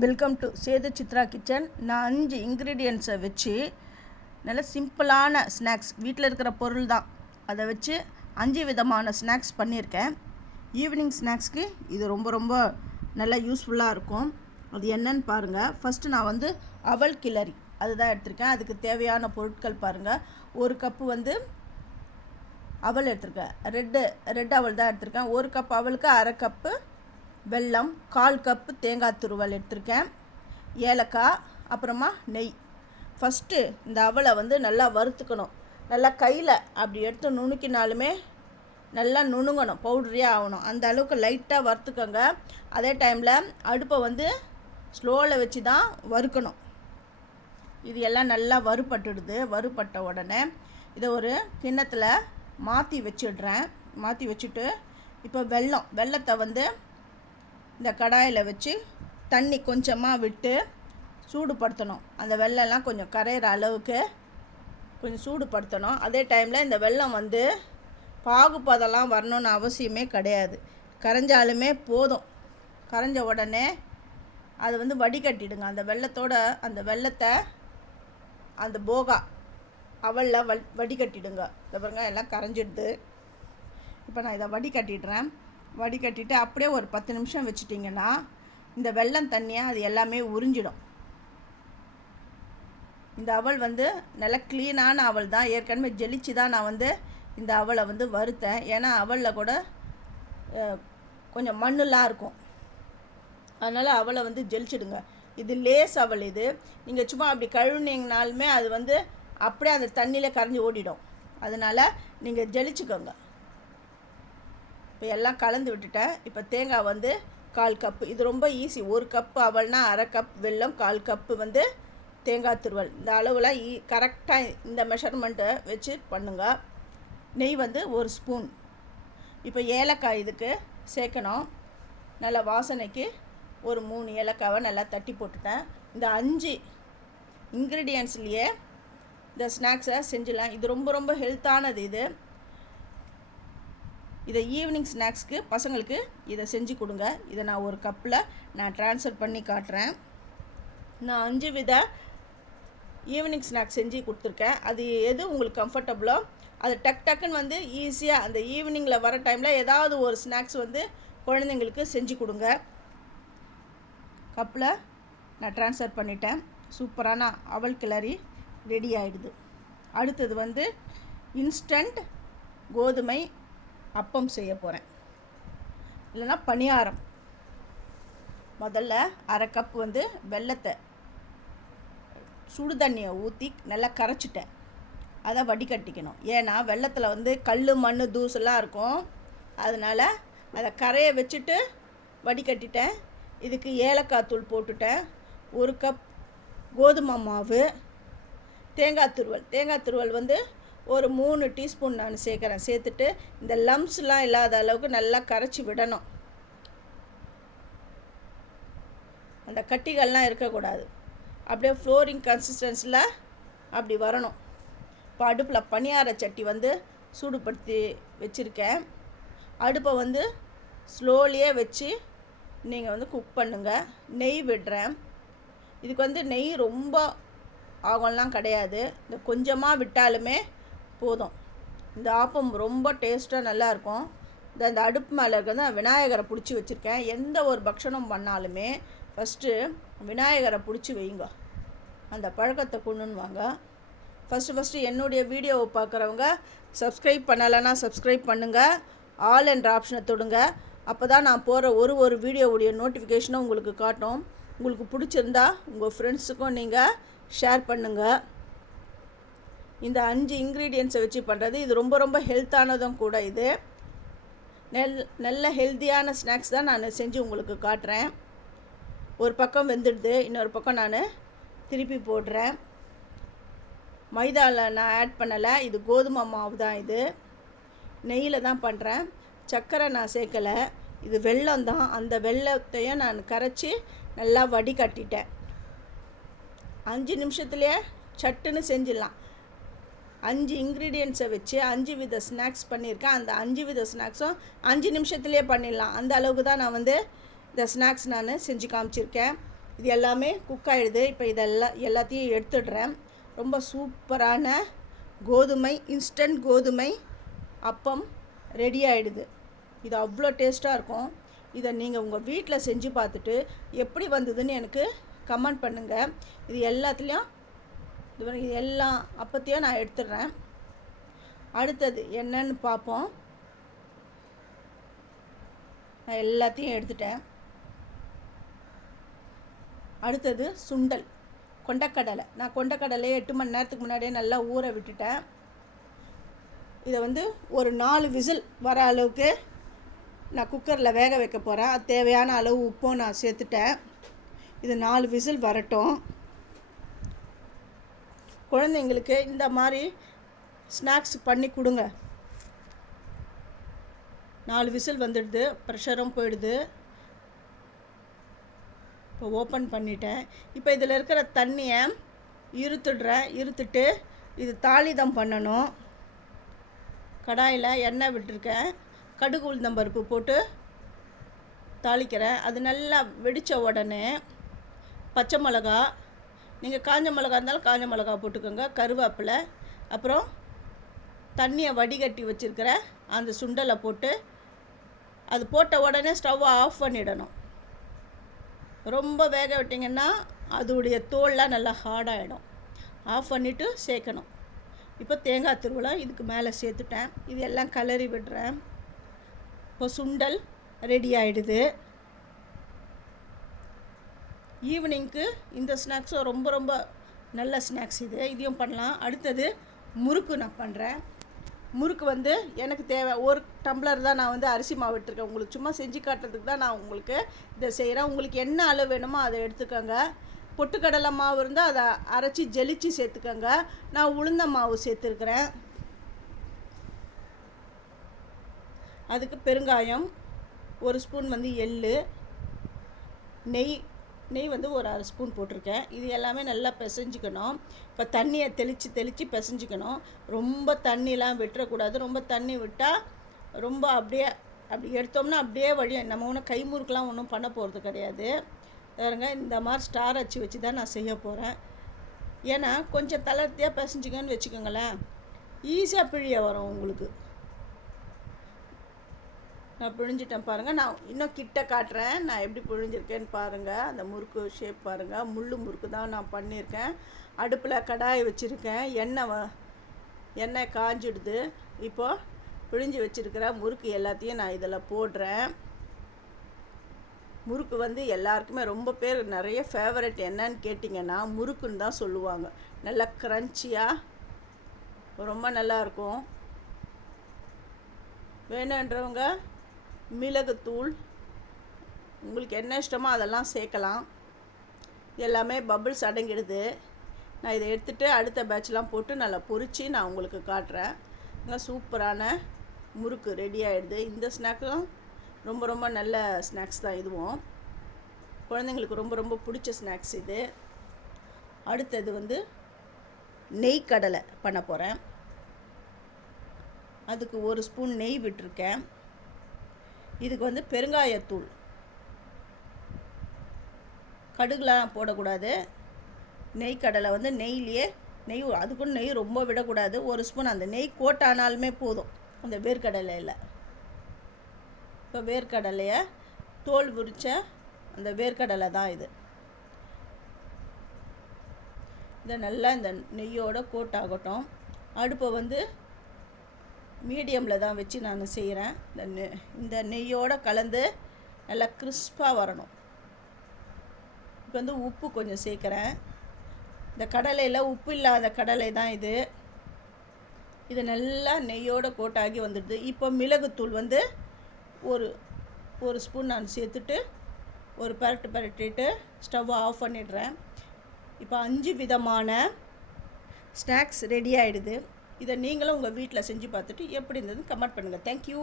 Welcome to Sethu Chitra kitchen. நான் 5 இன்க்ரீடியன்ட்ஸை வச்சு நல்ல சிம்பிளான ஸ்நாக்ஸ், வீட்டில் இருக்கிற பொருள் தான், அதை வச்சு 5 விதமான ஸ்நாக்ஸ் பண்ணியிருக்கேன். ஈவினிங் ஸ்நாக்ஸ்க்கு இது ரொம்ப நல்லா யூஸ்ஃபுல்லாக இருக்கும். அது என்னன்னு பாருங்கள். ஃபஸ்ட்டு நான் அவல் கிளறி அதுதான் எடுத்திருக்கேன். அதுக்கு தேவையான பொருட்கள் பாருங்கள். 1 கப்பு அவல் எடுத்திருக்கேன். ரெட் அவல் தான் எடுத்திருக்கேன். 1 கப் அவலுக்கு அரை கப்பு வெல்லம், 1/4 கப்பு தேங்காய் துருவல் எடுத்திருக்கேன், ஏலக்காய், அப்புறமா நெய். ஃபஸ்ட்டு இந்த அவலை நல்லா வறுத்துக்கணும். நல்லா கையில் அப்படி எடுத்து நுணுக்கினாலுமே நல்லா நுணுங்கணும், பவுடரியாக ஆகணும். அந்த அளவுக்கு லைட்டாக வறுத்துக்கோங்க. அதே டைமில் அடுப்பை ஸ்லோவில் வச்சு தான் வறுக்கணும். இது எல்லாம் நல்லா வறுபட்டுடுது. வறுபட்ட உடனே இதை ஒரு கிண்ணத்தில் மாற்றி வச்சிடுறேன். மாற்றி வச்சுட்டு இப்போ வெல்லத்தை இந்த கடாயில் வச்சு தண்ணி கொஞ்சமாக விட்டு சூடுபடுத்தணும். அந்த வெல்லம்லாம் கொஞ்சம் கரையிற அளவுக்கு கொஞ்சம் சூடுபடுத்தணும். அதே டைமில் இந்த வெல்லம் பாகுபதெல்லாம் வரணும்னு அவசியமே கிடையாது. கரைஞ்சாலுமே போதும். கரைஞ்ச உடனே அதை வடிகட்டிடுங்க. அந்த வெல்லத்தை அந்த போகா அவலில் வடிகட்டிடுங்க. இதை பாருங்க, எல்லாம் கரைஞ்சிடுது. இப்போ நான் இதை வடிகட்டிடுறேன். வடிகட்டிட்டு அப்படியே ஒரு 10 நிமிஷம் வச்சிட்டிங்கன்னா இந்த வெல்லம் தண்ணியாக அது எல்லாமே உறிஞ்சிடும். இந்த அவல் நல்லா க்ளீனான அவல் தான். ஏற்கனவே ஜெலிச்சு தான் நான் இந்த அவலை வறுத்தேன். ஏன்னா அவலில் கூட கொஞ்சம் மண்ணெலாம் இருக்கும். அதனால் அவலை ஜெலிச்சிடுங்க. இது லேஸ் அவல். இது நீங்கள் சும்மா அப்படி கழுவுனீங்கனாலுமே அது அப்படியே அந்த தண்ணியில் கரைஞ்சி ஓடிடும். அதனால் நீங்கள் ஜெலிச்சுக்கோங்க. இப்போ எல்லாம் கலந்து விட்டுட்டேன். இப்போ தேங்காய் 1/4 கப்பு. இது ரொம்ப ஈஸி. 1 கப்பு அவல்னா அரை கப் வெல்லம், 1/4 கப்பு தேங்காய் துருவல். இந்த அளவுலாம் கரெக்டாக இந்த மெஷர்மெண்ட்டை வச்சு பண்ணுங்க. நெய் 1 ஸ்பூன். இப்போ ஏலக்காய் இதுக்கு சேர்க்கணும். நல்லா வாசனைக்கு ஒரு 3 ஏலக்காவை நல்லா தட்டி போட்டுட்டேன். இந்த 5 இன்க்ரீடியன்ட்ஸ்லேயே இந்த ஸ்நாக்ஸை செஞ்சிடலாம். இது ரொம்ப ஹெல்த்தானது. இதை ஈவினிங் ஸ்நாக்ஸ்க்கு பசங்களுக்கு இதை செஞ்சு கொடுங்க. இதை நான் ஒரு கப்பில் நான் ட்ரான்ஸ்ஃபர் பண்ணி காட்டுறேன். நான் 5 வித ஈவினிங் ஸ்நாக்ஸ் செஞ்சு கொடுத்துருக்கேன். அது எது உங்களுக்கு கம்ஃபர்டபுளோ அது டக்குன்னு ஈஸியாக அந்த ஈவினிங்கில் வர டைமில் ஏதாவது ஒரு ஸ்நாக்ஸ் குழந்தைங்களுக்கு செஞ்சு கொடுங்க. கப்பில் நான் ட்ரான்ஸ்ஃபர் பண்ணிட்டேன். சூப்பரான அவல் கிளறி ரெடி ஆகிடுது. அடுத்தது இன்ஸ்டண்ட் கோதுமை அப்பம் செய்ய போகிறேன், இல்லைன்னா பணியாரம். முதல்ல அரை கப் வெல்லத்தை சுடு தண்ணியை ஊற்றி நல்லா கரைச்சிட்டேன். அதை வடிகட்டிக்கணும். ஏன்னா வெல்லத்தில் கல், மண், தூசெல்லாம் இருக்கும். அதனால் அதை கரைய வச்சுட்டு வடிகட்டிட்டேன். இதுக்கு ஏலக்காய் தூள் போட்டுட்டேன். 1 கப் கோதுமை மாவு, தேங்காய் துருவல் ஒரு 3 டீஸ்பூன் நான் சேர்க்குறேன். சேர்த்துட்டு இந்த லம்ஸ்லாம் இல்லாத அளவுக்கு நல்லா கரைச்சி விடணும். அந்த கட்டிகள்லாம் இருக்கக்கூடாது. அப்படியே ஃப்ளோரிங் கன்சிஸ்டன்ஸில் அப்படி வரணும். இப்போ அடுப்பில் பணியார சட்டி சூடுபடுத்தி வச்சுருக்கேன். அடுப்பை ஸ்லோலியே வச்சு நீங்கள் குக் பண்ணுங்கள். நெய் விடுறேன். இதுக்கு நெய் ரொம்ப ஆகலாம் கிடையாது. இந்த கொஞ்சமாக விட்டாலுமே போதும். இந்த ஆப்பம் ரொம்ப டேஸ்ட்டாக நல்லாயிருக்கும். இந்த அடுப்பு மேலே இருக்கிறது விநாயகரை பிடிச்சி வச்சுருக்கேன். எந்த ஒரு பக்ஷணம் பண்ணாலுமே ஃபஸ்ட்டு விநாயகரை பிடிச்சி வைங்க. அந்த பழக்கத்தை கொண்டுன்னு ஃபஸ்ட்டு என்னுடைய வீடியோவை பார்க்குறவங்க சப்ஸ்கிரைப் பண்ணலைன்னா சப்ஸ்கிரைப் பண்ணுங்கள். ஆல் என்ற ஆப்ஷனை தொடுங்க. அப்போ தான் நான் போகிற ஒரு வீடியோவுடைய நோட்டிஃபிகேஷனும் உங்களுக்கு காட்டும். உங்களுக்கு பிடிச்சிருந்தா உங்கள் ஃப்ரெண்ட்ஸுக்கும் நீங்கள் ஷேர் பண்ணுங்கள். இந்த 5 இன்க்ரீடியன்ட்ஸை வச்சு பண்ணுறது இது ரொம்ப ஹெல்த்தானதும் கூட. இது நல்ல ஹெல்த்தியான ஸ்நாக்ஸ் தான் நான் செஞ்சு உங்களுக்கு காட்டுறேன். ஒரு பக்கம் வெந்துடுது, இன்னொரு பக்கம் நான் திருப்பி போடுறேன். மைதாவில் நான் ஆட் பண்ணலை. இது கோதுமை மாவு தான். இது நெய்யில் தான் பண்ணுறேன். சர்க்கரை நான் சேர்க்கலை. இது வெல்லம் தான். அந்த வெல்லத்தையும் நான் கரைச்சி நல்லா வடிகட்டிட்டேன். 5 நிமிஷத்துலேயே சட்டுன்னு செஞ்சிடலாம். 5 இன்க்ரீடியன்ட்ஸை வச்சு 5 வித ஸ்நாக்ஸ் பண்ணியிருக்கேன். அந்த 5 வித ஸ்நாக்ஸும் 5 நிமிஷத்துலேயே பண்ணிடலாம். அந்த அளவுக்கு தான் நான் இந்த ஸ்நாக்ஸ் நான் செஞ்சு காமிச்சிருக்கேன். இது எல்லாமே குக் ஆகிடுது. இப்போ எல்லாத்தையும் எடுத்துடுறேன். ரொம்ப சூப்பரான இன்ஸ்டன்ட் கோதுமை அப்பம் ரெடி ஆகிடுது. இது அவ்வளோ டேஸ்ட்டாக இருக்கும். இதை நீங்கள் உங்கள் வீட்டில் செஞ்சு பார்த்துட்டு எப்படி வந்ததுன்னு எனக்கு கமெண்ட் பண்ணுங்கள். இது எல்லாத்துலேயும் இது எல்லா அப்பத்தையும் நான் எடுத்துடுறேன். அடுத்தது என்னன்னு பார்ப்போம். நான் எல்லாத்தையும் எடுத்துட்டேன். அடுத்தது சுண்டல், கொண்டக்கடலை. நான் கொண்டக்கடலையை 8 மணி நேரத்துக்கு முன்னாடியே நல்லா ஊற விட்டுட்டேன். இதை ஒரு 4 விசில் வர அளவுக்கு நான் குக்கரில் வேக வைக்க போகிறேன். அது தேவையான அளவு உப்பும் நான் சேர்த்துட்டேன். இது 4 விசில் வரட்டும். குழந்தைங்களுக்கு இந்த மாதிரி ஸ்நாக்ஸ் பண்ணி கொடுங்க. 4 விசில் வந்துடுது, ப்ரெஷரும் போயிடுது. இப்போ ஓப்பன் பண்ணிட்டேன். இப்போ இதில் இருக்கிற தண்ணியை இருத்துட்டு இது தாளிதம் பண்ணணும். கடாயில் எண்ணெய் விட்டுருக்கேன். கடுகு உளுந்தம்பருப்பு போட்டு தாளிக்கிறேன். அது நல்லா வெடித்த உடனே பச்சை மிளகா, நீங்கள் காஞ்ச மிளகா இருந்தாலும் காஞ்ச மிளகா போட்டுக்கோங்க, கருவேப்பிலை, அப்புறம் தண்ணியை வடிகட்டி வச்சுருக்கிற அந்த சுண்டலை போட்டு அது போட்ட உடனே ஸ்டவ்வை ஆஃப் பண்ணிடணும். ரொம்ப வேக விட்டிங்கன்னா அதோடைய தோல்லாம் நல்லா ஹார்டாகிடும். ஆஃப் பண்ணிவிட்டு சேர்க்கணும். இப்போ தேங்காய் துருவலை இதுக்கு மேலே சேர்த்துட்டேன். இது எல்லாம் கிளறி விடுறேன். இப்போ சுண்டல் ரெடி ஆகிடுது. ஈவினிங்க்கு இந்த ஸ்நாக்ஸும் ரொம்ப ரொம்ப நல்ல ஸ்நாக்ஸ். இதையும் பண்ணலாம். அடுத்தது முறுக்கு நான் பண்ணுறேன். முறுக்கு எனக்கு தேவை 1 டம்ளர் தான் நான் அரிசி மாவு எடுத்துருக்கேன். உங்களுக்கு சும்மா செஞ்சு காட்டுறதுக்கு தான் நான் உங்களுக்கு இதை செய்கிறேன். உங்களுக்கு என்ன அளவு வேணுமோ அதை எடுத்துக்கோங்க. பொட்டுக்கடலை மாவு இருந்தால் அதை அரைச்சி ஜெலிச்சு சேர்த்துக்கோங்க. நான் உளுந்த மாவு சேர்த்துருக்குறேன். அதுக்கு பெருங்காயம், 1 ஸ்பூன் எள்ளு, நெய் 1 அரை ஸ்பூன் போட்டிருக்கேன். இது எல்லாமே நல்லா பிசைஞ்சிக்கணும். இப்போ தண்ணியை தெளித்து பிசைஞ்சிக்கணும். ரொம்ப தண்ணிலாம் விட்டுறக்கூடாது. ரொம்ப தண்ணி விட்டால் ரொம்ப அப்படி எடுத்தோம்னா அப்படியே நம்ம ஒன்றும் கை முறுக்கெலாம் ஒன்றும் பண்ண போகிறது கிடையாது. பாருங்க, இந்த மாதிரி ஸ்டார் அச்சு வச்சு தான் நான் செய்ய போகிறேன். ஏன்னா கொஞ்சம் தளர்த்தியாக பிசைஞ்சிக்கன்னு வச்சுக்கோங்களேன், ஈஸியாக பிழிய வரும் உங்களுக்கு. நான் பிழிஞ்சிட்டேன் பாருங்கள். நான் இன்னும் கிட்ட காட்டுறேன் நான் எப்படி பிழிஞ்சிருக்கேன்னு பாருங்கள். அந்த முறுக்கு ஷேப் பாருங்கள். முள்ளு முறுக்கு தான் நான் பண்ணியிருக்கேன். அடுப்பில் கடாய் வச்சுருக்கேன். எண்ணெய் காஞ்சிடுது. இப்போது பிழிஞ்சு வச்சுருக்கிற முறுக்கு எல்லாத்தையும் நான் இதில் போடுறேன். முறுக்கு எல்லாருக்குமே ரொம்ப பேர் நிறைய ஃபேவரட் என்னன்னு கேட்டிங்கன்னா முறுக்குன்னு தான் சொல்லுவாங்க. நல்லா க்ரன்ச்சியாக ரொம்ப நல்லாயிருக்கும். வேணுன்றவங்க மிளகுத்தூள், உங்களுக்கு என்ன இஷ்டமோ அதெல்லாம் சேர்க்கலாம். எல்லாமே பபிள்ஸ் அடங்கிடுது. நான் இதை எடுத்துகிட்டு அடுத்த பேட்ச்லாம் போட்டு நல்லா பொரித்து நான் உங்களுக்கு காட்டுறேன். சூப்பரான முறுக்கு ரெடி ஆகிடுது. இந்த ஸ்நாக்கும் ரொம்ப ரொம்ப நல்ல ஸ்நாக்ஸ் தான். இதுவும் குழந்தைங்களுக்கு ரொம்ப ரொம்ப பிடிச்ச ஸ்நாக்ஸ் இது. அடுத்தது நெய் கடலை பண்ண போகிறேன். அதுக்கு 1 ஸ்பூன் நெய் விட்டுருக்கேன். இதுக்கு பெருங்காயத்தூள், கடுகுலாம் போடக்கூடாது. நெய் கடலை நெய்லேயே அதுக்கும் நெய் ரொம்ப விடக்கூடாது. 1 ஸ்பூன் அந்த நெய் கோட்டானாலுமே போதும் அந்த வேர்க்கடலையில். இப்போ வேர்க்கடலையை தோல் உரித்த அந்த வேர்க்கடலை தான் இது. இதை நல்லா இந்த நெய்யோடு கோட் ஆகட்டும். அடுப்பை மீடியமில் தான் வச்சு நான் செய்கிறேன். இந்த நெய்யோடு கலந்து நல்லா கிறிஸ்பாக வரணும். இப்போ உப்பு கொஞ்சம் சேர்க்குறேன். இந்த கடலையில் உப்பு இல்லாத கடலை தான் இது. இது நல்லா நெய்யோடு கோட்டாகி வந்துடுது. இப்போ மிளகுத்தூள் ஒரு ஸ்பூன் நான் சேர்த்துட்டு ஒரு பரட்டிட்டு ஸ்டவ்வை ஆஃப் பண்ணிடுறேன். இப்போ 5 விதமான ஸ்நாக்ஸ் ரெடி ஆகிடுது. இதை நீங்களும் உங்கள் வீட்டில் செஞ்சு பார்த்துட்டு எப்படி இருந்ததுன்னு கமெண்ட் பண்ணுங்கள். தேங்க்யூ.